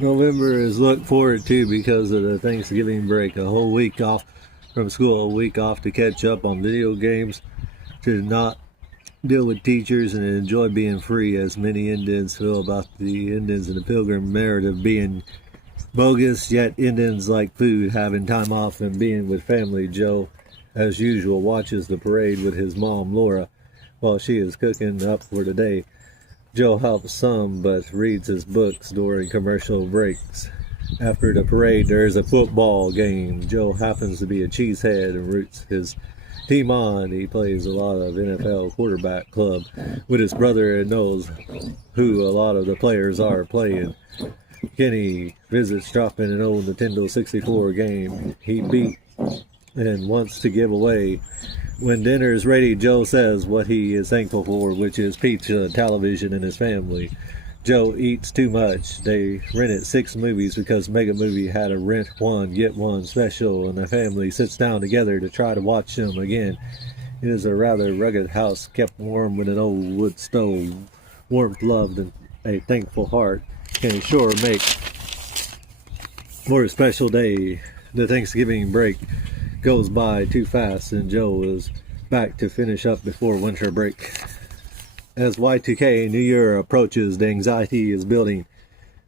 November is looked forward to because of the Thanksgiving break. A whole week off from school, a week off to catch up on video games, to not deal with teachers, and enjoy being free, as many Indians feel about the Indians and the Pilgrim narrative being bogus, yet Indians like food, having time off, and being with family. Joe, as usual, watches the parade with his mom, Laura, while she is cooking up for the day. Joe helps some, but reads his books during commercial breaks. After the parade, there is a football game. Joe happens to be a cheesehead and roots his team on. He plays a lot of NFL quarterback club with his brother and knows who a lot of the players are playing. Kenny visits dropping an old Nintendo 64 game he beat and wants to give away. When dinner is ready, Joe says what he is thankful for, which is pizza, television, and his family. Joe eats too much. They rented 6 movies because Mega Movie had a rent one, get one special, and the family sits down together to try to watch them again. It is a rather rugged house kept warm with an old wood stove. Warmth, love, and a thankful heart can sure make for a special day. The Thanksgiving break goes by too fast, and Joe is back to finish up before winter break. As Y2K New Year approaches, the anxiety is building,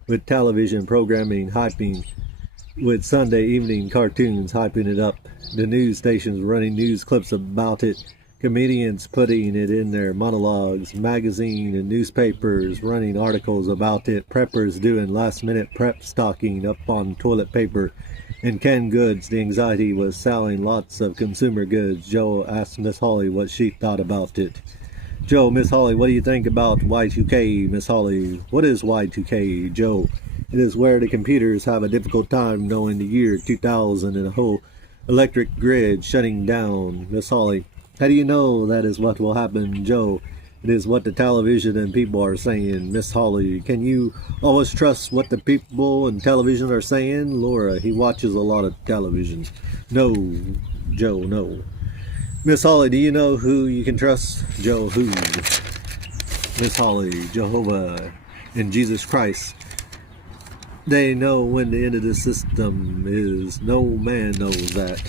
with television programming hyping, with Sunday evening cartoons hyping it up, the news stations running news clips about it, comedians putting it in their monologues, magazine and newspapers running articles about it, preppers doing last-minute prep stocking up on toilet paper and canned goods. The anxiety was selling lots of consumer goods. Joe asked Miss Holly what she thought about it. Joe, Miss Holly, what do you think about Y2K? Miss Holly, what is Y2K? Joe, it is where the computers have a difficult time knowing the year 2000 and the whole electric grid shutting down. Miss Holly, how do you know that is what will happen? Joe, it is what the television and people are saying. Miss Holly, can you always trust what the people and television are saying? Laura, he watches a lot of television. No, Joe, no. Miss Holly, do you know who you can trust? Joe, who? Miss Holly, Jehovah and Jesus Christ. They know when the end of the system is. No man knows that.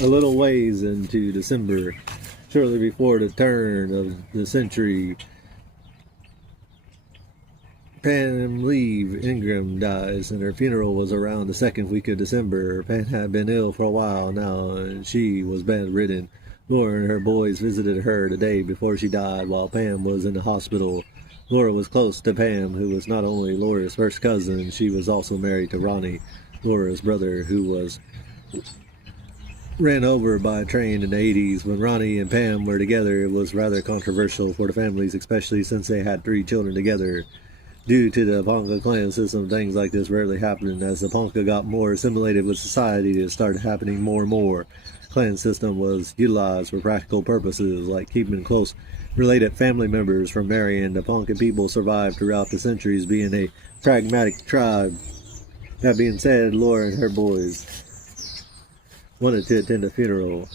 A little ways into December, shortly before the turn of the century, Pam Lee Ingram dies, and her funeral was around the second week of December. Pam had been ill for a while now, and she was bedridden. Laura and her boys visited her the day before she died while Pam was in the hospital. Laura was close to Pam, who was not only Laura's first cousin, she was also married to Ronnie, Laura's brother, who was ran over by a train in the 80s. When Ronnie and Pam were together, it was rather controversial for the families, especially since they had 3 children together. Due to the Ponca clan system, things like this rarely happened. As the Ponca got more assimilated with society, it started happening more and more. Clan system was utilized for practical purposes, like keeping close related family members from marrying. The Ponca people survived throughout the centuries, being a pragmatic tribe. That being said, Laura and her boys wanted to attend the funeral.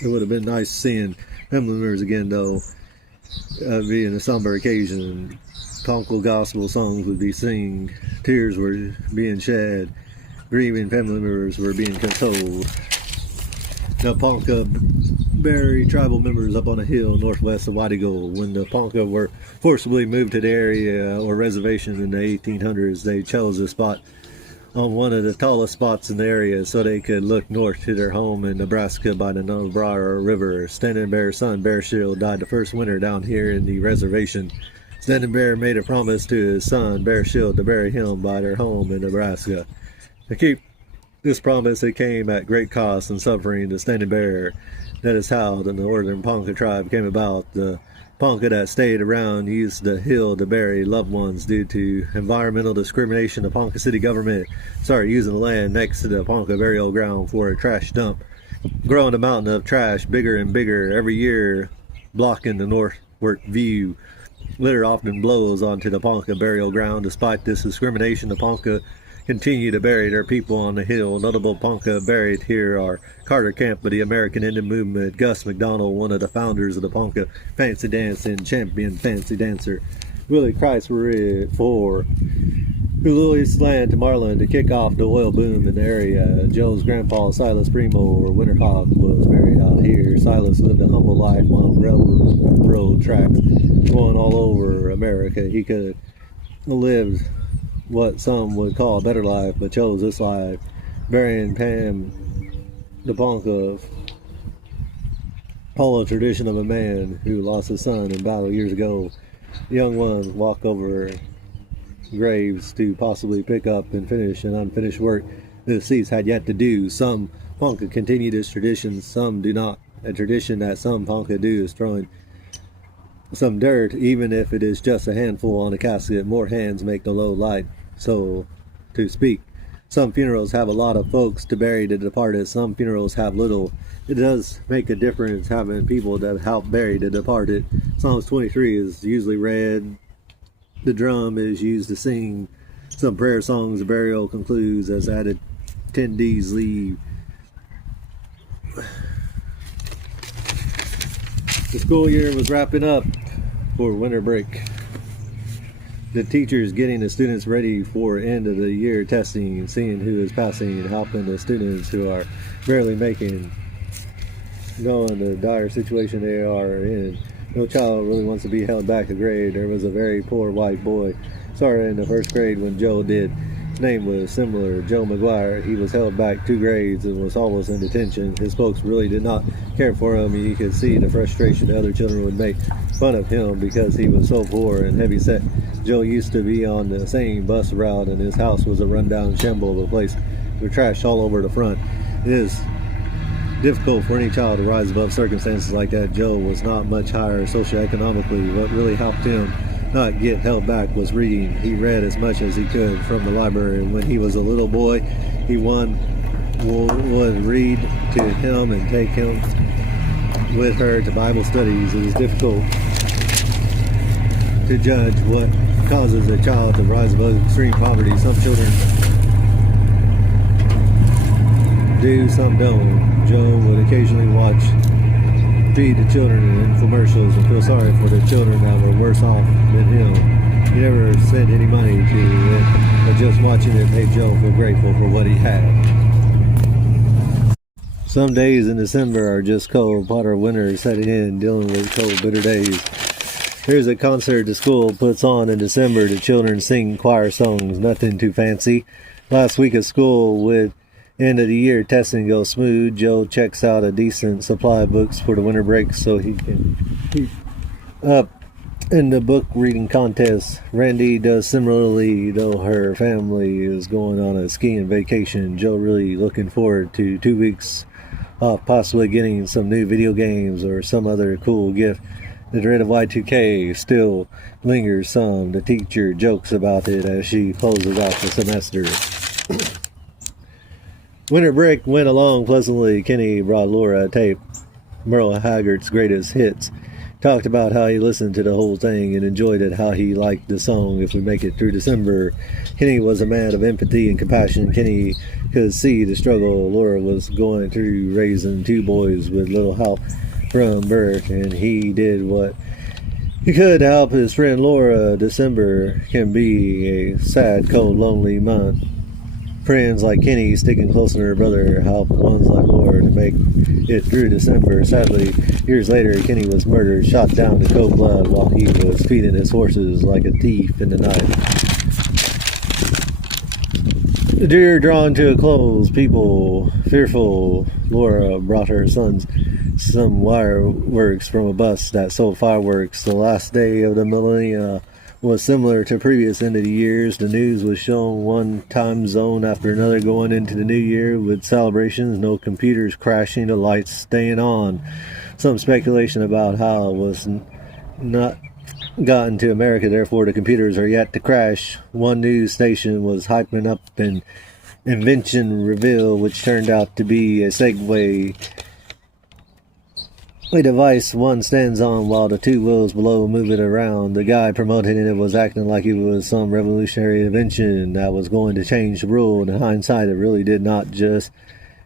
It would have been nice seeing family members again, though, being a somber occasion. Ponca gospel songs would be sung, tears were being shed, grieving family members were being consoled. The Ponca buried tribal members up on a hill northwest of Wadigo. When the Ponca were forcibly moved to the area or reservation in the 1800s, they chose a spot on one of the tallest spots in the area so they could look north to their home in Nebraska by the Niobrara River. Standing Bear's son, Bear Shield, died the first winter down here in the reservation. Standing Bear made a promise to his son, Bear Shield, to bury him by their home in Nebraska. To keep this promise, it came at great cost and suffering to Standing Bear. That is how the northern Ponca tribe came about. The Ponca that stayed around used the hill to bury loved ones. Due to environmental discrimination, the Ponca city government started using the land next to the Ponca burial ground for a trash dump, growing a mountain of trash bigger and bigger every year, blocking the northward view. Litter often blows onto the Ponca burial ground. Despite this discrimination, the Ponca continue to bury their people on the hill. Notable Ponca buried here are Carter Camp of the American Indian Movement, Gus McDonald, one of the founders of the Ponca fancy dancing champion fancy dancer, Willie Christ for Louis land to Marlin to kick off the oil boom in the area. Joe's grandpa, Silas Primo, or Winterhawk, was buried out here. Silas lived a humble life on railroad tracks, going all over America. He could have lived what some would call a better life, but chose this life, burying Pam the Ponca, follow tradition of a man who lost his son in battle years ago. Young ones walk over graves to possibly pick up and finish an unfinished work the deceased had yet to do. Some Ponca continue this tradition, some do not. A tradition that some Ponca do is throwing some dirt, even if it is just a handful on a casket. More hands make the load light, so to speak. Some funerals have a lot of folks to bury the departed, some funerals have little. It does make a difference having people that help bury the departed. Psalms 23 is usually read. The drum is used to sing some prayer songs. The burial concludes as added attendees leave. The school year was wrapping up for winter break. The teachers getting the students ready for end of the year testing, seeing who is passing, and helping the students who are barely making, knowing the dire situation they are in. No child really wants to be held back a grade. There was a very poor white boy started in the first grade when Joe did. His name was similar, Joe McGuire. He was held back 2 grades and was always in detention. His folks really did not care for him, and you could see the frustration the other children would make fun of him because he was so poor and heavy set. Joe used to be on the same bus route, and his house was a rundown shamble of a place with trash all over the front. It is difficult for any child to rise above circumstances like that. Joe was not much higher socioeconomically. What really helped him not get held back was reading. He read as much as he could from the library. When he was a little boy, he would read to him and take him with her to Bible studies. It is difficult to judge what causes a child to rise above extreme poverty. Some children do, some don't. Joe would occasionally watch Feed the Children in infomercials and feel sorry for the children that were worse off than him. He never sent any money to it, but just watching it made Joe feel grateful for what he had. Some days in December are just cold. Part of winter setting in, dealing with cold, bitter days. Here's a concert the school puts on in December. The children sing choir songs, nothing too fancy. Last week of school with end of the year testing goes smooth. Joe checks out a decent supply of books for the winter break so he can keep up in the book reading contest. Randy does similarly, though her family is going on a skiing vacation. Joe really looking forward to 2 weeks off, possibly getting some new video games or some other cool gift. The dread of Y2K still lingers some. The teacher jokes about it as she closes out the semester. Winter break went along pleasantly. Kenny brought Laura a tape, Merle Haggard's greatest hits. Talked about how he listened to the whole thing and enjoyed it, how he liked the song If We Make It Through December. Kenny was a man of empathy and compassion. Kenny could see the struggle Laura was going through raising 2 boys with little help from birth, and he did what he could to help his friend Laura. December can be a sad, cold, lonely month. Friends like Kenny sticking close to her brother help ones like Laura to make it through December. Sadly, years later, Kenny was murdered, shot down in cold blood while he was feeding his horses like a thief in the night. The year drawn to a close, people fearful. Laura brought her sons some fireworks from a bus that sold fireworks. The last day of the millennia was similar to previous end of the years. The news was shown one time zone after another going into the new year with celebrations, no computers crashing, the lights staying on. Some speculation about how it was not gotten to America, therefore the computers are yet to crash. One news station was hyping up an invention reveal, which turned out to be a Segway, a device one stands on while the 2 wheels below move it around. The guy promoting it was acting like it was some revolutionary invention that was going to change the world. In hindsight, it really did not, just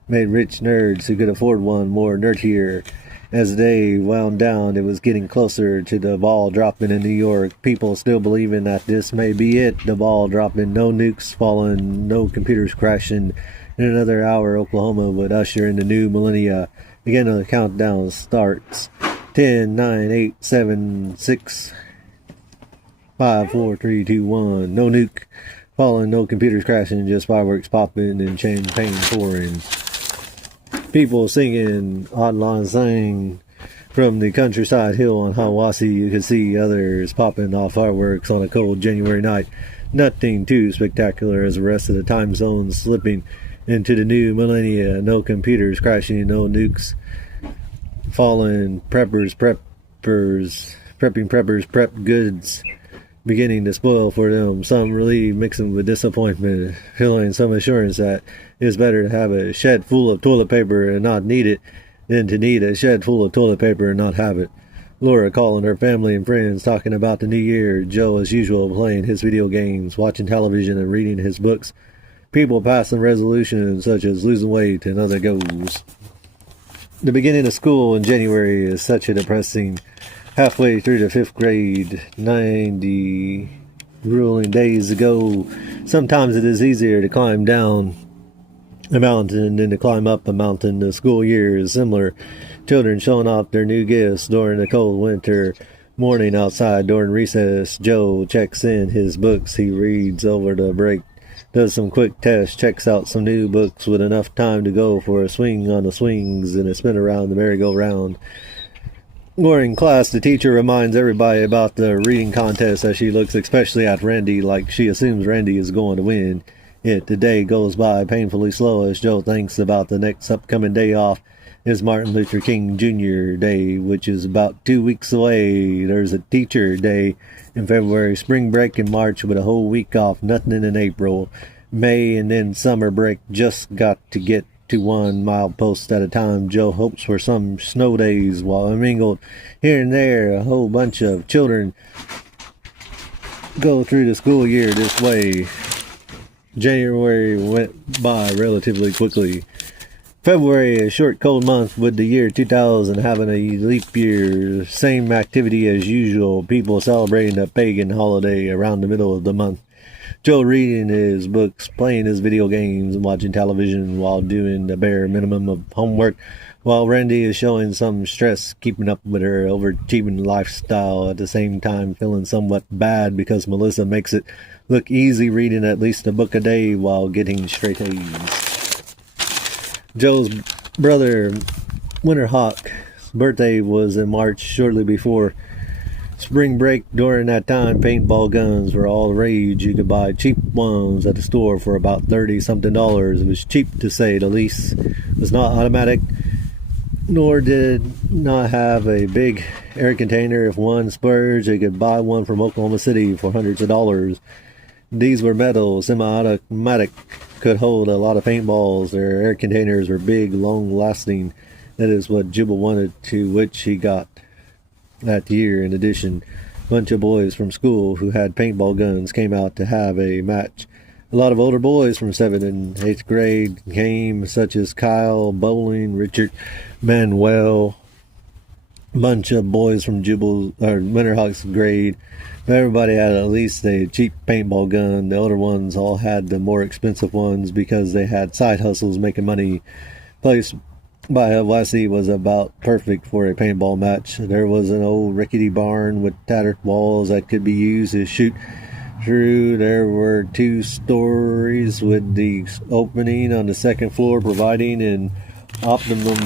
made rich nerds who could afford one more nerdier. As the day wound down, it was getting closer to the ball dropping in New York. People still believing that this may be it. The ball dropping, no nukes falling, no computers crashing. In another hour, Oklahoma would usher in the new millennia. Again, the countdown starts. 10, 9, 8, 7, 6, 5, 4, 3, 2, 1. No nuke falling, no computers crashing, just fireworks popping and champagne pouring. People singing Odd Lang Syne from the countryside hill on Hiawassee. You could see others popping off fireworks on a cold January night. Nothing too spectacular as the rest of the time zone slipping into the new millennia. No computers crashing, no nukes falling. Prepping preppers prep goods beginning to spoil for them. Some relief mixing with disappointment, feeling some assurance that it's better to have a shed full of toilet paper and not need it than to need a shed full of toilet paper and not have it. Laura calling her family and friends, talking about the new year. Joe, as usual, playing his video games, watching television, and reading his books. People passing resolutions such as losing weight and other goals. The beginning of school in January is such a depressing. Halfway through the 5th grade, 90 grueling days ago. Sometimes it is easier to climb down a mountain than to climb up a mountain. The school year is similar. Children showing off their new gifts during the cold winter morning outside during recess. Joe checks in his books he reads over the break, does some quick tests, checks out some new books with enough time to go for a swing on the swings and a spin around the merry-go-round. During class, the teacher reminds everybody about the reading contest as she looks especially at Randy like she assumes Randy is going to win. Yet the day goes by painfully slow as Joe thinks about the next upcoming day off. Is Martin Luther King Jr. Day, which is about 2 weeks away. There's a Teacher Day in February, spring break in March with a whole week off, nothing in April. May and then summer break, just got to get to 1 milepost at a time. Joe hopes for some snow days while mingled here and there. A whole bunch of children go through the school year this way. January went by relatively quickly. February, a short cold month with the year 2000 having a leap year. Same activity as usual. People celebrating a pagan holiday around the middle of the month. Joe reading his books, playing his video games, and watching television while doing the bare minimum of homework, while Randy is showing some stress keeping up with her overachieving lifestyle, at the same time feeling somewhat bad because Melissa makes it look easy reading at least a book a day while getting straight A's. Joe's brother, Winterhawk's birthday was in March, shortly before spring break. During that time, paintball guns were all the rage. You could buy cheap ones at the store for about $30-something. It was cheap, to say the least. It was not automatic, nor did not have a big air container. If one splurged, you could buy one from Oklahoma City for hundreds of dollars. These were metal, semi-automatic, could hold a lot of paintballs. Their air containers were big, long-lasting. That is what Jubal wanted, to which he got that year. In addition, a bunch of boys from school who had paintball guns came out to have a match. A lot of older boys from 7th and 8th grade came, such as Kyle, Bowling, Richard, Manuel. A bunch of boys from Winterhawk's grade. Everybody had at least a cheap paintball gun. The older ones all had the more expensive ones because they had side hustles making money. Place by Hiawassee was about perfect for a paintball match. There was an old rickety barn with tattered walls that could be used to shoot through. There were 2 stories with the opening on the 2nd floor providing an optimum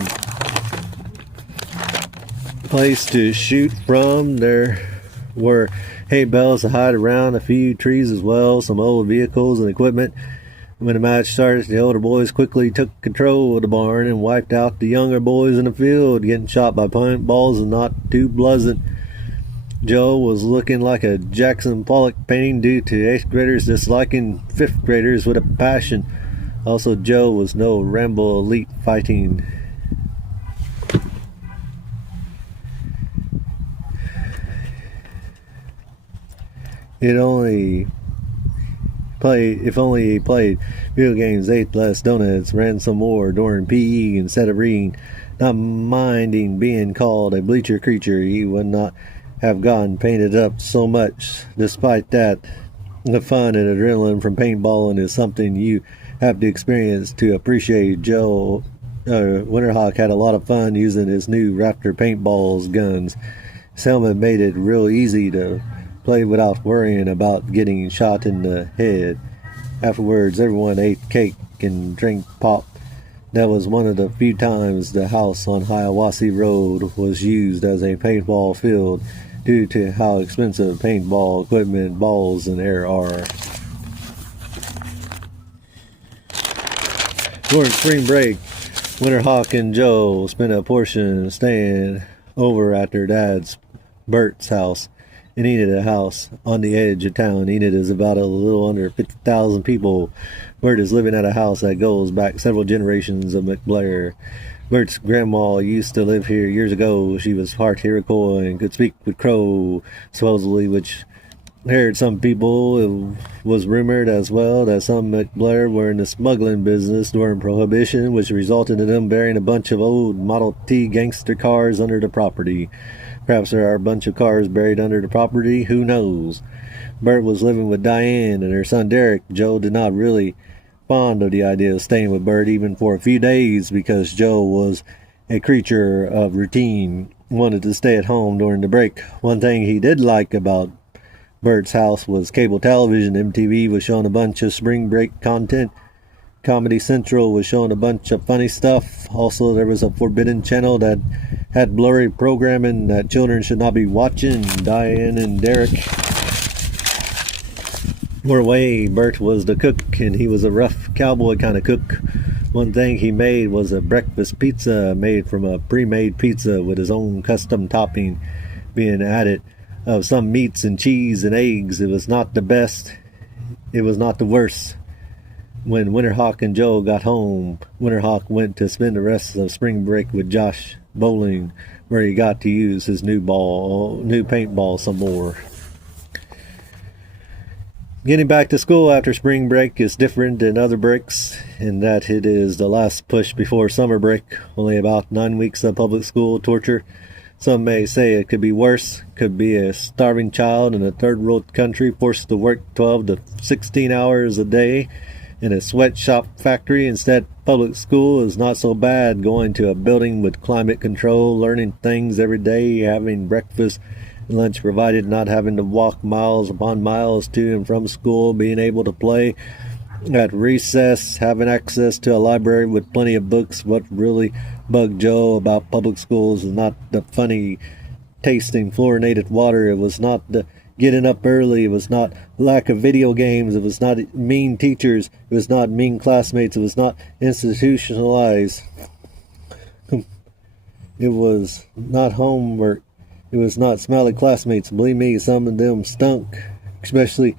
place to shoot from. There were hay bales to hide around, a few trees as well, some old vehicles and equipment. When the match started, the older boys quickly took control of the barn and wiped out the younger boys in the field. Getting shot by paintballs is not too pleasant. Joe was looking like a Jackson Pollock painting due to 8th graders disliking 5th graders with a passion. Also, Joe was no Rambo elite fighting. If only he played video games, ate less donuts, ran some more during PE instead of reading. not minding being called a bleacher creature. He would not have gone painted up so much. Despite that, the fun and adrenaline from paintballing is something you have to experience to appreciate. Joe Winterhawk had a lot of fun using his new Raptor paintballs guns. His helmet made it real easy to play without worrying about getting shot in the head. Afterwards, everyone ate cake and drank pop. That was one of the few times the house on Hiawassee Road was used as a paintball field due to how expensive paintball equipment, balls, and air are. During spring break, Winterhawk and Joe spent a portion staying over at their dad's, Bert's house in Enid, a house on the edge of town. Enid is about a little under 50,000 people. Bert is living at a house that goes back several generations of McBlair. Bert's grandma used to live here years ago. She was part Iroquois and could speak with Crow, supposedly, which heard some people. It was rumored as well that some McBlair were in the smuggling business during Prohibition, which resulted in them burying a bunch of old Model T gangster cars under the property. Perhaps there are a bunch of cars buried under the property. Who knows? Bert was living with Diane and her son Derek. Joe did not really fond of the idea of staying with Bert even for a few days because Joe was a creature of routine, wanted to stay at home during the break. One thing he did like about Bert's house was cable television. MTV was showing a bunch of spring break content. Comedy Central was showing a bunch of funny stuff. Also, there was a forbidden channel that had blurry programming that children should not be watching. Diane and Derek were away. Bert was the cook, and he was a rough cowboy kind of cook. One thing he made was a breakfast pizza made from a pre-made pizza with his own custom topping being added of some meats and cheese and eggs. It was not the best. It was not the worst. When Winterhawk and Joe got home, Winterhawk went to spend the rest of spring break with Josh bowling, where he got to use his new paintball some more. Getting back to school after spring break is different than other breaks in that it is the last push before summer break. Only about 9 weeks of public school torture. Some may say it could be worse. Could be a starving child in a third world country forced to work 12 to 16 hours a day in a sweatshop factory. Instead, public school is not so bad. Going to a building with climate control, learning things every day, having breakfast, lunch provided, not having to walk miles upon miles to and from school, being able to play at recess, having access to a library with plenty of books. What really bugged Joe about public schools is not the funny tasting fluorinated water. It was not the getting up early. It was not lack of video games. It was not mean teachers. It was not mean classmates. It was not institutionalized. It was not homework. It was not smelly classmates. Believe me, some of them stunk, especially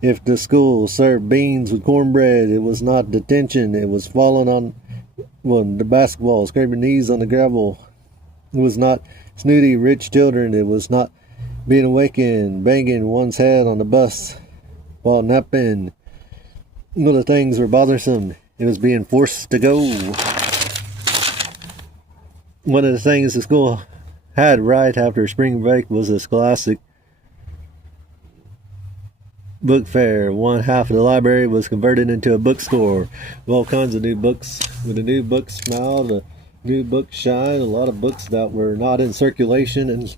if the school served beans with cornbread. It was not detention. It was falling on the basketball, scraping knees on the gravel. It was not snooty rich children. It was not being awakened, banging one's head on the bus while napping. None of the things were bothersome. It was being forced to go. One of the things the school had right after spring break was a scholastic book fair. One half of the library was converted into a bookstore with all kinds of new books. With the new book smell, the new book shine, a lot of books that were not in circulation in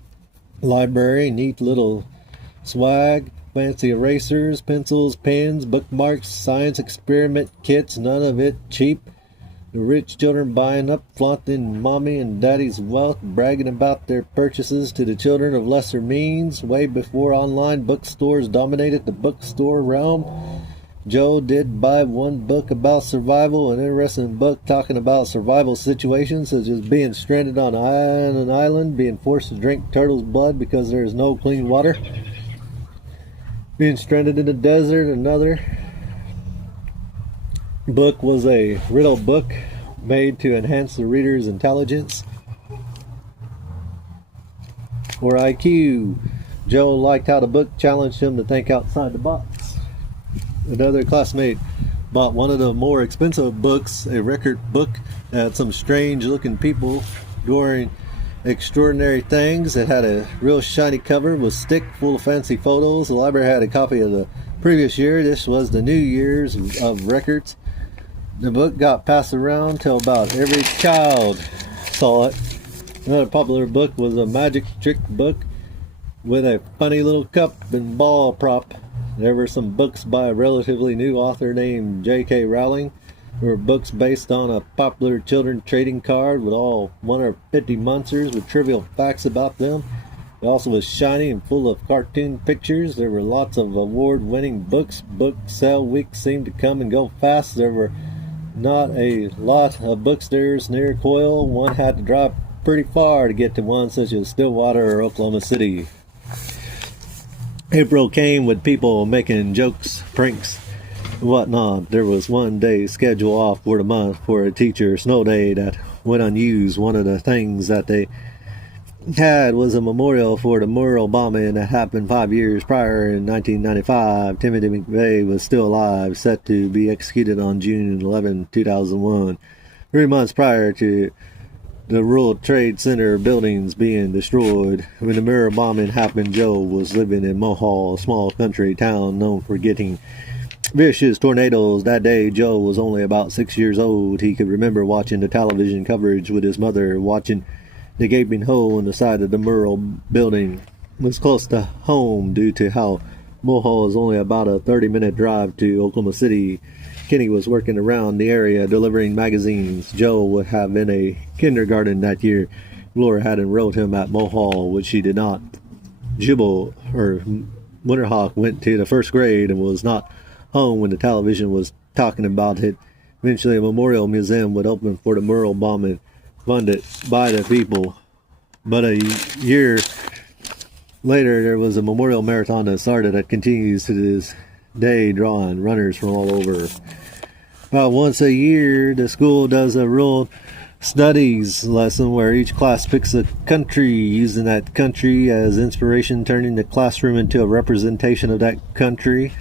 library, neat little swag, fancy erasers, pencils, pens, bookmarks, science experiment kits, none of it cheap. The rich children buying up, flaunting mommy and daddy's wealth, bragging about their purchases to the children of lesser means. Way before online bookstores dominated the bookstore realm, Joe did buy one book about survival, an interesting book talking about survival situations such as being stranded on an island, being forced to drink turtle's blood because there is no clean water, being stranded in the desert. Another book was a riddle book made to enhance the reader's intelligence or IQ. Joe liked how the book challenged him to think outside the box. Another classmate bought one of the more expensive books, a record book Had some strange looking people doing extraordinary things. It had a real shiny cover with stick full of fancy photos. The library had a copy of the previous year. This was the New Year's of records. The book got passed around till about every child saw it. Another popular book was a magic trick book with a funny little cup and ball prop. There were some books by a relatively new author named J.K. Rowling. There were books based on a popular children's trading card with all 150 monsters with trivial facts about them. It also was shiny and full of cartoon pictures. There were lots of award-winning books. Book sale weeks seemed to come and go fast. There were not a lot of bookstores near Coyle. One had to drive pretty far to get to one, such as Stillwater or Oklahoma City. April came with people making jokes, pranks, and whatnot. There was one day scheduled off for the month for a teacher snow day that went unused. One of the things that they had was a memorial for the Murrah bombing that happened 5 years prior in 1995. Timothy McVeigh was still alive, set to be executed on June 11, 2001, 3 months prior to the World Trade Center buildings being destroyed. When the Murrah bombing happened, Joe was living in Mohall, a small country town known for getting vicious tornadoes. That day, Joe was only about 6 years old. He could remember watching the television coverage with his mother, watching the gaping hole in the side of the Murrah building. It was close to home due to how Mohall is only about a 30-minute drive to Oklahoma City. Kenny was working around the area delivering magazines. Joe would have been a kindergarten that year. Laura had enrolled him at Mohall, which she did not. Jubal, or Winterhawk, went to the first grade and was not home when the television was talking about it. Eventually, a memorial museum would open for the Murrah bombing, funded by the people. But a year later, there was a memorial marathon that started that continues to this day, drawing runners from all over. About once a year, the school does a rural studies lesson where each class picks a country, using that country as inspiration, turning the classroom into a representation of that country.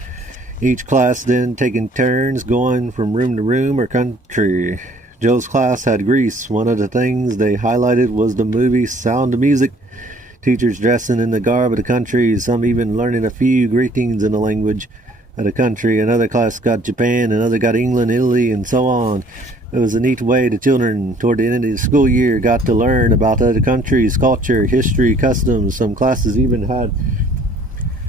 Each class then taking turns going from room to room or country. Joe's class had Greece. One of the things they highlighted was the movie Sound of Music. Teachers dressing in the garb of the country, some even learning a few greetings in the language of the country. Another class got Japan, another got England, Italy, and so on. It was a neat way the children, toward the end of the school year, got to learn about other countries, culture, history, customs. Some classes even had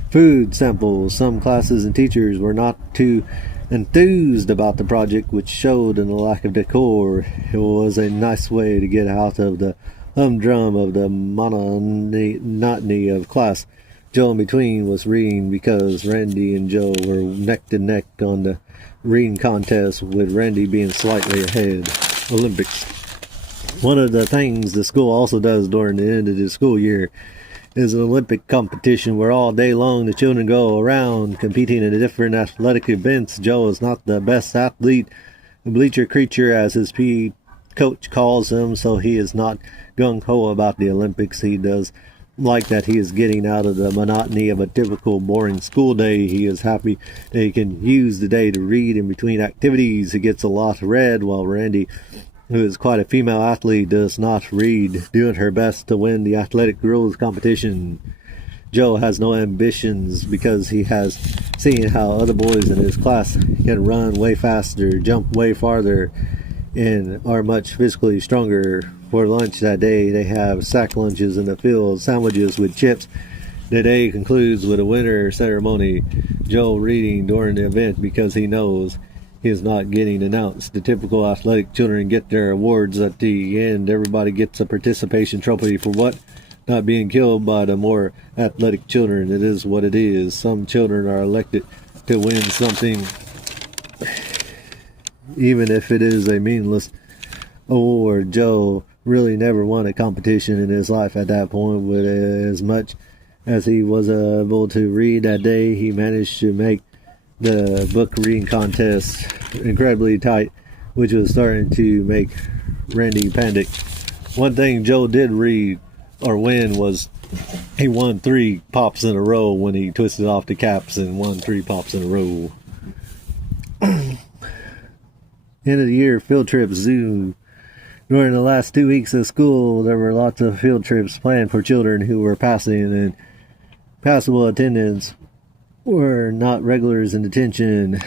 food samples. Some classes and teachers were not too enthused about the project, which showed in the lack of decor. It was a nice way to get out of the humdrum of the monotony of class. Joe in between was reading because Randy and Joe were neck to neck on the reading contest, with Randy being slightly ahead. Olympics. One of the things the school also does during the end of the school year is an Olympic competition where all day long the children go around competing in different athletic events. Joe is not the best athlete, a bleacher creature as his PE coach calls him, so he is not gung-ho about the Olympics. He does like that he is getting out of the monotony of a typical boring school day. He is happy that he can use the day to read in between activities. He gets a lot read, while Randy, who is quite a female athlete, does not read, doing her best to win the athletic girls competition. Joe has no ambitions because he has seen how other boys in his class can run way faster, jump way farther, and are much physically stronger. For lunch that day, they have sack lunches in the field, sandwiches with chips. The day concludes with a winner ceremony. Joe reading during the event because he knows he is not getting announced. The typical athletic children get their awards at the end. Everybody gets a participation trophy for what? Not being killed by the more athletic children. It is what it is. Some children are elected to win something, even if it is a meaningless award. Joe really never won a competition in his life at that point. With as much as he was able to read that day, he managed to make the book reading contest incredibly tight, which was starting to make Randy panic. One thing Joe did read or win was he won 3 pops in a row when he twisted off the caps and won 3 pops in a row. End of the year field trip zoo. During the last 2 weeks of school, there were lots of field trips planned for children who were passing, and passable attendance were not regulars in detention.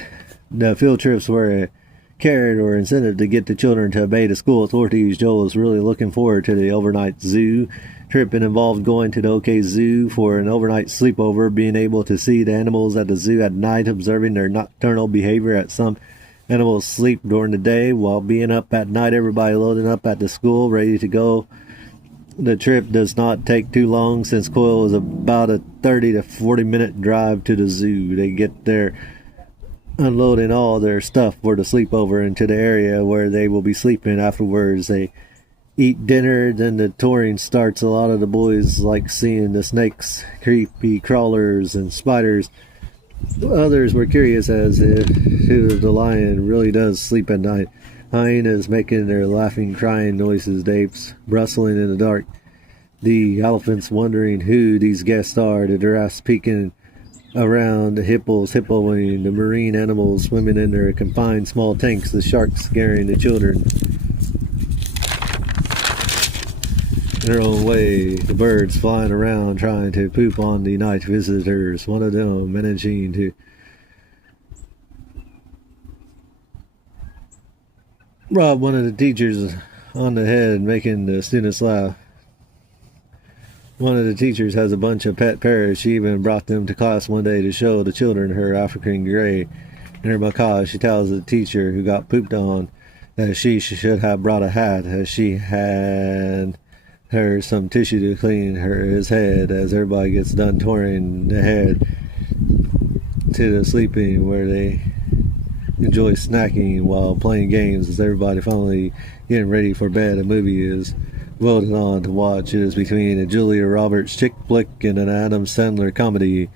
The field trips were a carrot or incentive to get the children to obey the school authorities. Joel was really looking forward to the overnight zoo trip. It involved going to the OK Zoo for an overnight sleepover, being able to see the animals at the zoo at night, observing their nocturnal behavior as some animals sleep during the day while being up at night. Everybody loading up at the school, ready to go. The trip does not take too long, since Coyle is about a 30 to 40 minute drive to the zoo. They get there unloading all their stuff for the sleepover into the area where they will be sleeping afterwards. They eat dinner, then the touring starts. A lot of the boys like seeing the snakes, creepy crawlers, and spiders. Others were curious as if the lion really does sleep at night. Hyenas making their laughing, crying noises, the apes rustling in the dark, the elephants wondering who these guests are, the giraffes peeking around, the hippos hippoing, the marine animals swimming in their confined small tanks, the sharks scaring the children in their own way, the birds flying around trying to poop on the night visitors, one of them managing to rob one of the teachers on the head, making the students laugh. One of the teachers has a bunch of pet parrots. She even brought them to class one day to show the children her African gray and her macaw. She tells the teacher who got pooped on that she should have brought a hat, as she had her some tissue to clean his head. As everybody gets done touring the head to the sleeping where they enjoy snacking while playing games. As everybody finally getting ready for bed, a movie is voted on to watch. It is between a Julia Roberts chick flick and an Adam Sandler comedy.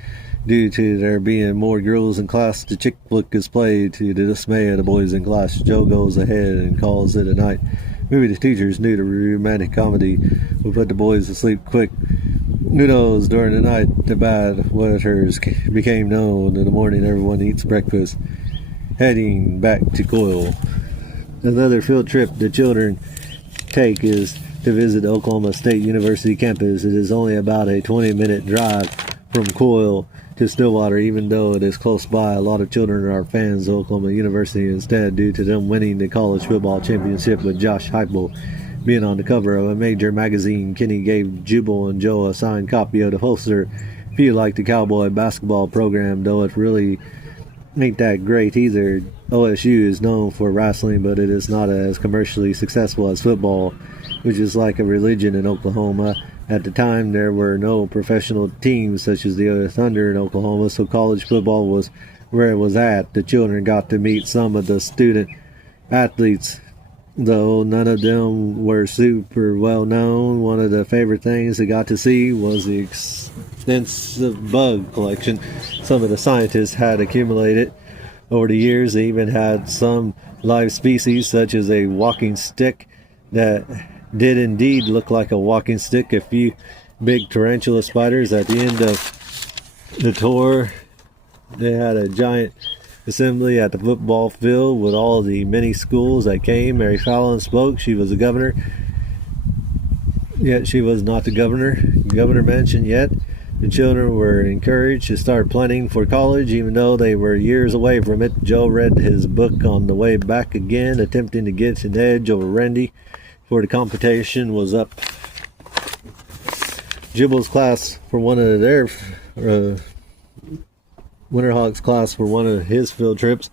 Due to there being more girls in class, the chick flick is played to the dismay of the boys in class. Joe goes ahead and calls it a night. Maybe the teachers knew the romantic comedy would put the boys to sleep quick. Who knows, during the night the bad wetters became known. In the morning everyone eats breakfast, heading back to Coyle. Another field trip the children take is to visit the Oklahoma State University campus. It is only about a 20-minute drive from Coyle to Stillwater. Even though it is close by, a lot of children are fans of Oklahoma University instead, due to them winning the college football championship with Josh Heupel being on the cover of a major magazine. Kenny gave Jubal and Joe a signed copy of the poster. If you like the Cowboy basketball program, though it really ain't that great either. OSU is known for wrestling, but it is not as commercially successful as football, which is like a religion in Oklahoma. At the time, there were no professional teams such as the Thunder in Oklahoma, so college football was where it was at. The children got to meet some of the student athletes, though none of them were super well known. One of the favorite things they got to see was the extensive bug collection some of the scientists had accumulated over the years. They even had some live species, such as a walking stick that did indeed look like a walking stick. A few big tarantula spiders. At the end of the tour, they had a giant assembly at the football field with all the many schools that came. Mary Fallon spoke. She was the governor, yet she was not the governor mentioned yet. The children were encouraged to start planning for college, even though they were years away from it. Joe read his book on the way back again, attempting to get an edge over Randy before the competition was up. Jibble's class for one of their Winterhawks class for one of his field trips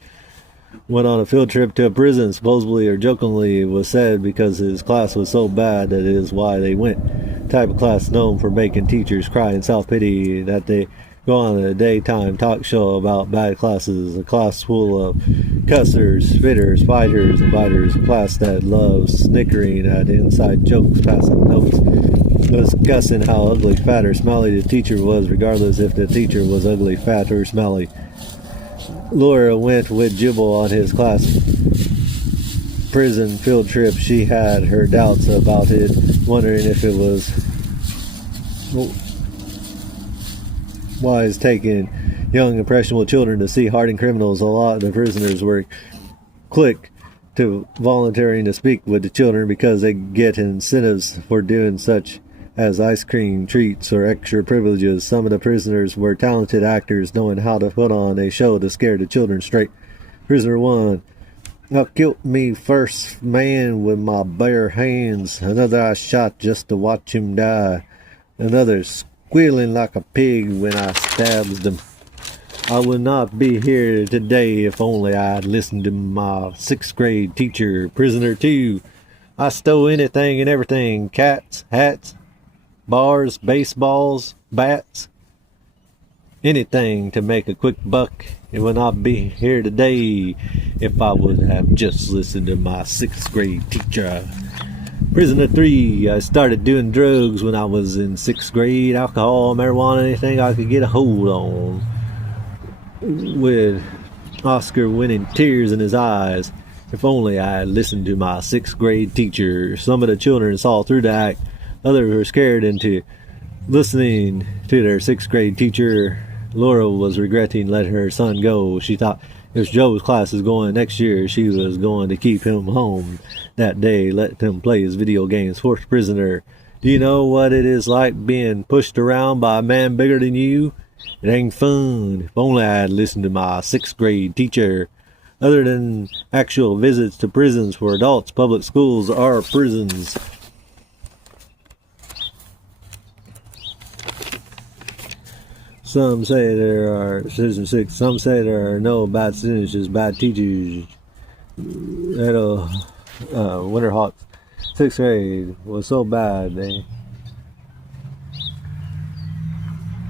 went on a field trip to a prison. Supposedly or jokingly, it was said because his class was so bad that it is why they went. Type of class known for making teachers cry and self-pity, that they go on a daytime talk show about bad classes. A class full of cussers, spitters, fighters, and biters. A class that loves snickering at inside jokes, passing notes, discussing how ugly, fat, or smelly the teacher was, regardless if the teacher was ugly, fat, or smelly. Laura went with Jubal on his class prison field trip. She had her doubts about it, wondering if it was wise taking young impressionable children to see hardened criminals. A lot of the prisoners were quick to volunteering to speak with the children because they get incentives for doing such as ice cream treats or extra privileges. Some of the prisoners were talented actors knowing how to put on a show to scare the children straight. Prisoner 1. I killed me first man with my bare hands. Another I shot just to watch him die. Another squealing like a pig when I stabbed him. I would not be here today if only I'd listened to my 6th grade teacher. Prisoner 2. I stole anything and everything. Cats, hats, bars, baseballs, bats. Anything to make a quick buck. It would not be here today if I would have just listened to my 6th grade teacher. Prisoner 3. I started doing drugs when I was in 6th grade. Alcohol, marijuana, anything I could get a hold on. With Oscar winning tears in his eyes. If only I had listened to my 6th grade teacher. Some of the children saw through the act. Others were scared into listening to their 6th grade teacher. Laura was regretting letting her son go. She thought if Joe's class is going next year, she was going to keep him home that day, let him play his video games. 4th prisoner. Do you know what it is like being pushed around by a man bigger than you? It ain't fun. If only I had listened to my 6th grade teacher. Other than actual visits to prisons for adults, public schools are prisons. Some say there are, Citizen 6, some say there are no bad students, just bad teachers. Winterhawks, 6th grade was so bad they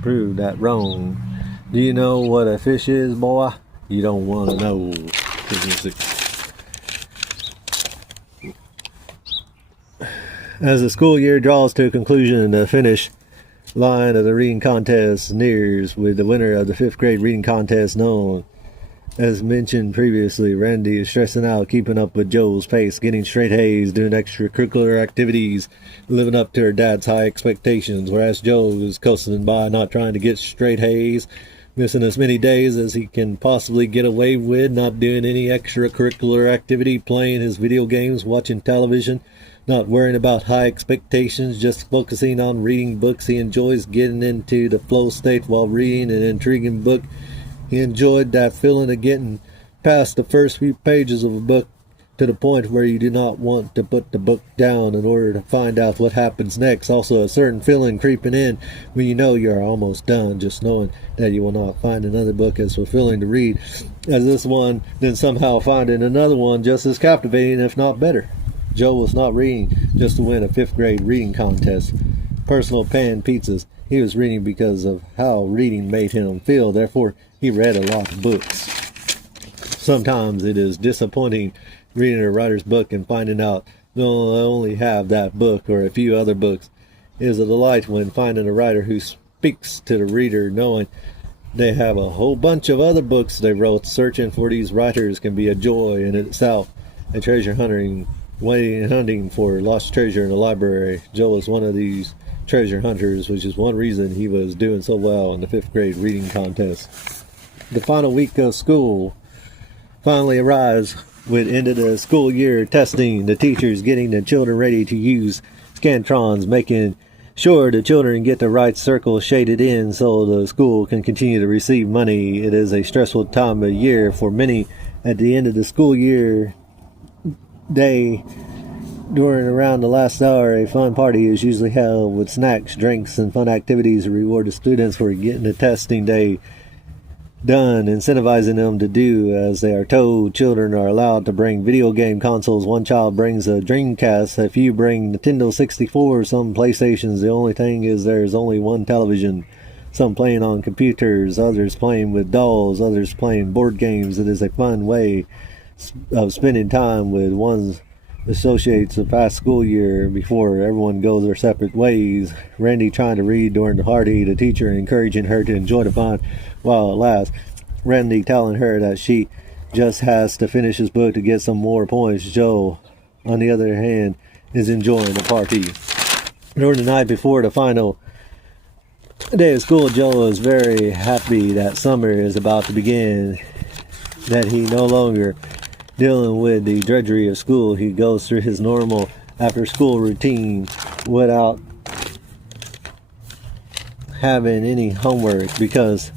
proved that wrong. Do you know what a fish is, boy? You don't want to know. As the school year draws to a conclusion, the finish line of the reading contest nears, with the winner of the 5th grade reading contest known. As mentioned previously, Randy is stressing out, keeping up with Joe's pace, getting straight A's, doing extracurricular activities, living up to her dad's high expectations, whereas Joe is coasting by, not trying to get straight A's, missing as many days as he can possibly get away with, not doing any extracurricular activity, playing his video games, watching television, not worrying about high expectations, just focusing on reading books he enjoys, getting into the flow state while reading an intriguing book. He enjoyed that feeling of getting past the first few pages of a book to the point where you do not want to put the book down in order to find out what happens next. Also, a certain feeling creeping in when you know you're almost done, just knowing that you will not find another book as fulfilling to read as this one, then somehow finding another one just as captivating, if not better. Joe was not reading just to win a 5th grade reading contest. Personal pan pizzas. He was reading because of how reading made him feel. Therefore, he read a lot of books. Sometimes it is disappointing reading a writer's book and finding out they'll only have that book or a few other books. It is a delight when finding a writer who speaks to the reader, knowing they have a whole bunch of other books they wrote. Searching for these writers can be a joy in itself. A treasure hunting for lost treasure in the library. Joe is one of these treasure hunters, which is one reason he was doing so well in the 5th grade reading contest. The final week of school finally arrives with end of the school year testing, the teachers getting the children ready to use Scantrons, making sure the children get the right circle shaded in so the school can continue to receive money. It is a stressful time of year for many. At the end of the school year day, during around the last hour, a fun party is usually held with snacks, drinks, and fun activities to reward the students for getting the testing day done, incentivizing them to do as they are told. Children are allowed to bring video game consoles. One child brings a Dreamcast, a few bring Nintendo 64, some PlayStations. The only thing is there's only one television. Some playing on computers, others playing with dolls, others playing board games. It is a fun way of spending time with one's associates the past school year before everyone goes their separate ways. Randy trying to read during the party, the teacher encouraging her to enjoy the fun while it lasts. Randy telling her that she just has to finish his book to get some more points. Joe, on the other hand, is enjoying the party. During the night before the final day of school, Joe is very happy that summer is about to begin, that he no longer dealing with the drudgery of school. He goes through his normal after-school routine without having any homework because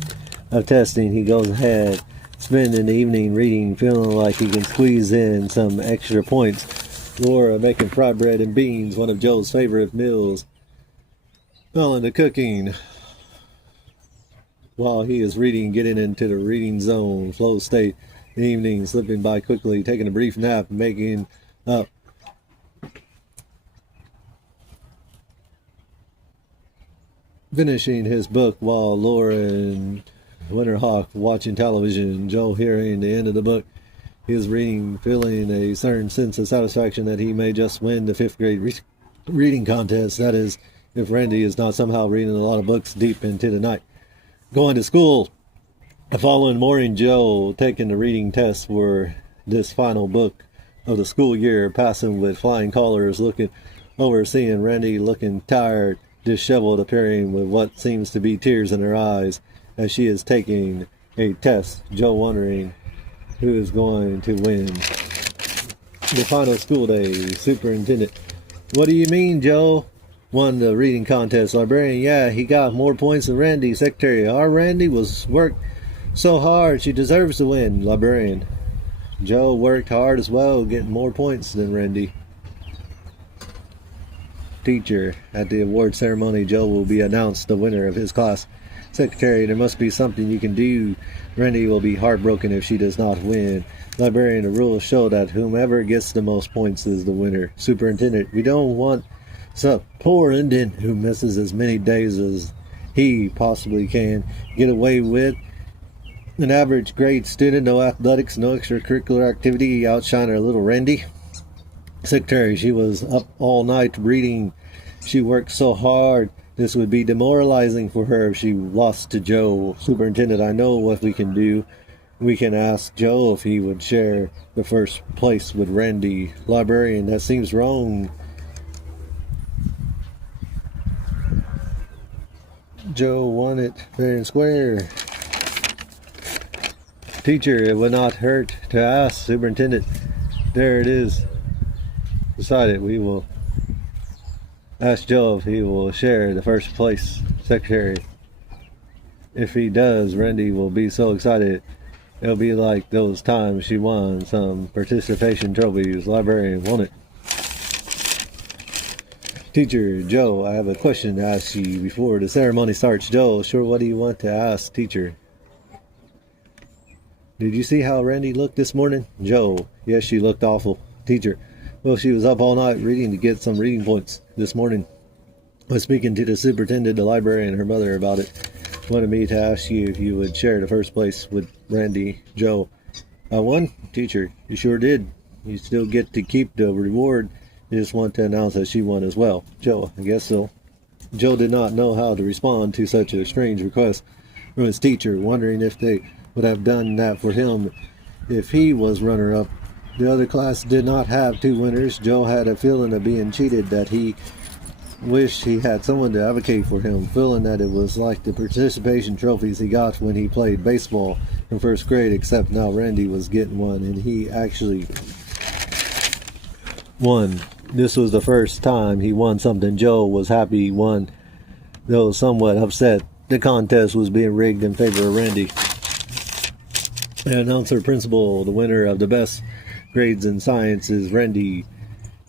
of testing. He goes ahead, spending the evening reading, feeling like he can squeeze in some extra points. Laura making fried bread and beans, one of Joe's favorite meals, fell into cooking while he is reading, getting into the reading zone, flow state. The evening slipping by quickly, taking a brief nap, making up finishing his book while Laura and Winterhawk watching television. Joe hearing the end of the book. He is reading, feeling a certain sense of satisfaction that he may just win the 5th grade reading contest. That is, if Randy is not somehow reading a lot of books deep into the night. Going to school. The following morning, Joe taking the reading test for this final book of the school year, passing with flying colors, looking over, seeing Randy looking tired, disheveled, appearing with what seems to be tears in her eyes as she is taking a test. Joe wondering who is going to win. The final school day. Superintendent. What do you mean, Joe? Won the reading contest. Librarian. Yeah, he got more points than Randy. Secretary. Our Randy was worked so hard. She deserves to win. Librarian. Joe worked hard as well, getting more points than Randy. Teacher. At the award ceremony, Joe will be announced the winner of his class. Secretary. There must be something you can do. Randy will be heartbroken if she does not win. Librarian. The rules show that whomever gets the most points is the winner. Superintendent. We don't want some poor Indian who misses as many days as he possibly can get away with. An average grade student, no athletics, no extracurricular activity, outshine our little Randy. Secretary. She was up all night reading. She worked so hard. This would be demoralizing for her if she lost to Joe. Superintendent. I know what we can do. We can ask Joe if he would share the first place with Randy. Librarian. That seems wrong. Joe won it fair and square. Teacher. It would not hurt to ask. Superintendent. There it is. Decided. We will ask Joe if he will share the first place. Secretary. If he does, Randy will be so excited. It'll be like those times she won some participation trophies. Librarian. Won it. Teacher. Joe, I have a question to ask you before the ceremony starts. Joe. Sure, what do you want to ask, teacher? Did you see how Randy looked this morning? Joe. Yes, she looked awful. Teacher. Well, she was up all night reading to get some reading points this morning. I was speaking to the superintendent, the librarian, and her mother about it. Wanted me to ask you if you would share the first place with Randy. Joe. I won? Teacher. You sure did. You still get to keep the reward. You just want to announce that she won as well. Joe. I guess so. Joe did not know how to respond to such a strange request from his teacher, wondering if they would have done that for him if he was runner-up. The other class did not have 2 winners. Joe had a feeling of being cheated, that he wished he had someone to advocate for him, feeling that it was like the participation trophies he got when he played baseball in 1st grade, except now Randy was getting one, and he actually won. This was the first time he won something. Joe was happy he won, though somewhat upset the contest was being rigged in favor of Randy. The announcer principal, the winner of the best grades in science is Randy,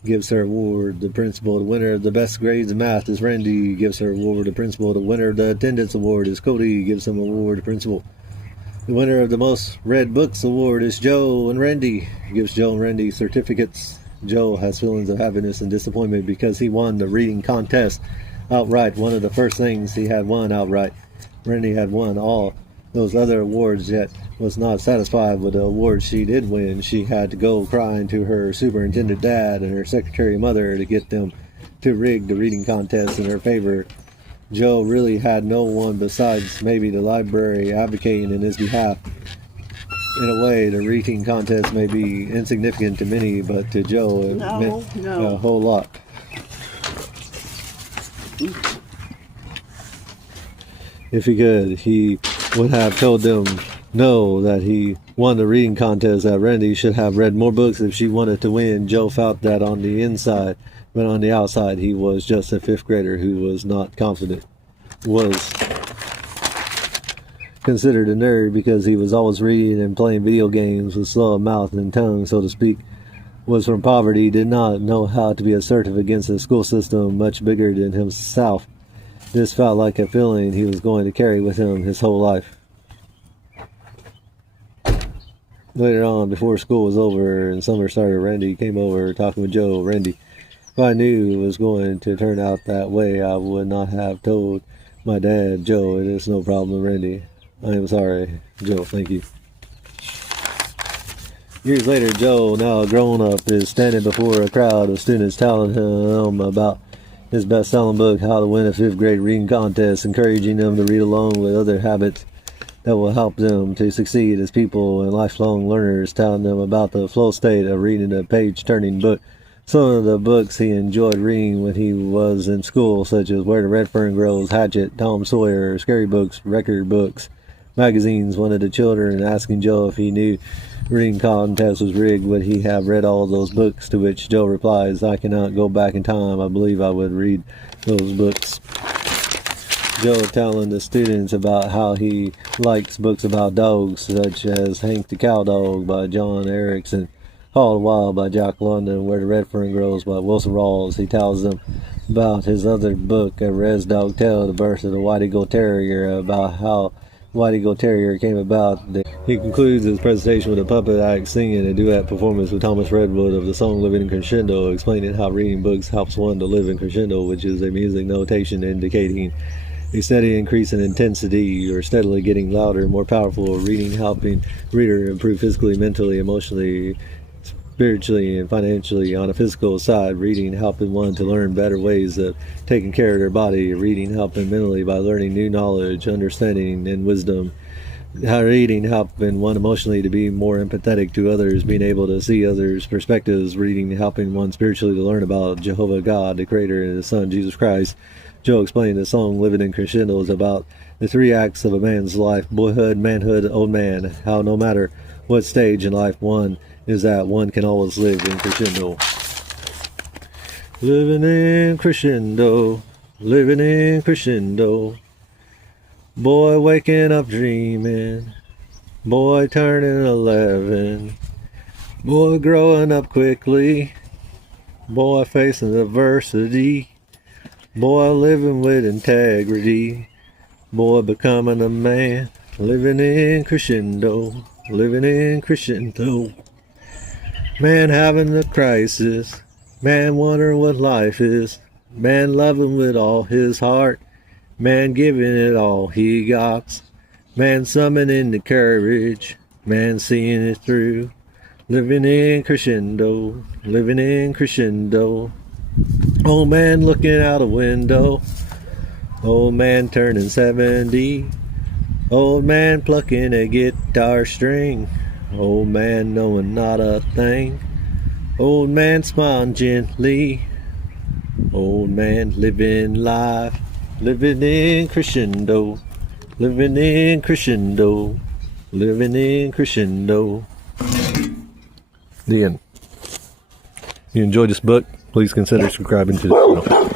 gives her award. The principal, the winner of the best grades in math is Randy, gives her award. The principal, the winner of the attendance award is Cody, gives him award. The principal, the winner of the most read books award is Joe and Randy, gives Joe and Randy certificates. Joe has feelings of happiness and disappointment because he won the reading contest outright. One of the first things he had won outright. Randy had won all those other awards, yet was not satisfied with the award she did win. She had to go crying to her superintendent dad and her secretary mother to get them to rig the reading contest in her favor. Joe really had no one besides maybe the library advocating in his behalf. In a way, the reading contest may be insignificant to many, but to Joe it meant a whole lot. If he could, he would have told them know that he won the reading contest, that Randy should have read more books if she wanted to win. Joe felt that on the inside, but on the outside he was just a fifth grader who was not confident, was considered a nerd because he was always reading and playing video games with slow mouth and tongue, so to speak, was from poverty, did not know how to be assertive against a school system much bigger than himself. This felt like a feeling he was going to carry with him his whole life. Later on, before school was over and summer started, Randy came over talking with Joe. Randy, if I knew it was going to turn out that way, I would not have told my dad. Joe, it is no problem, Randy. I am sorry. Joe, thank you. Years later, Joe, now a grown-up, is standing before a crowd of students telling him about his best-selling book, How to Win a Fifth Grade Reading Contest, encouraging them to read along with other habits that will help them to succeed as people and lifelong learners, telling them about the flow state of reading a page-turning book. Some of the books he enjoyed reading when he was in school, such as Where the Red Fern Grows, Hatchet, Tom Sawyer, scary books, record books, magazines. One of the children asking Joe if he knew reading contest was rigged, would he have read all those books? To which Joe replies, I cannot go back in time. I believe I would read those books. Joe telling the students about how he likes books about dogs, such as Hank the Cowdog by John Erickson, Called Wild by Jack London, Where the Red Fern Grows by Wilson Rawls. He tells them about his other book, A Res Dog Tale, The Birth of the White Eagle Terrier, about how White Eagle Terrier came about. He concludes his presentation with a puppet act singing a duet performance with Thomas Redwood of the song Living in Crescendo, explaining how reading books helps one to live in crescendo, which is a music notation indicating a steady increase in intensity or steadily getting louder and more powerful. Reading helping reader improve physically, mentally, emotionally, spiritually, and financially. On a physical side, reading helping one to learn better ways of taking care of their body. Reading helping mentally by learning new knowledge, understanding, and wisdom. How reading helping one emotionally to be more empathetic to others, being able to see others' perspectives. Reading helping one spiritually to learn about Jehovah God, the Creator, and His Son, Jesus Christ. Joe explained the song Living in Crescendo is about the three acts of a man's life: boyhood, manhood, old man. How no matter what stage in life one is that, one can always live in crescendo. Living in crescendo, living in crescendo. Boy waking up dreaming, boy turning 11, boy growing up quickly, boy facing adversity, boy living with integrity, boy becoming a man. Living in crescendo, living in crescendo. Man having a crisis, man wondering what life is, man loving with all his heart, man giving it all he got, man summoning the courage, man seeing it through. Living in crescendo, living in crescendo. Old man looking out a window, old man turning 70, old man plucking a guitar string, old man knowing not a thing, old man smiling gently, old man living life, living in crescendo, living in crescendo, living in crescendo. The end. If you enjoyed this book, please consider subscribing to the channel.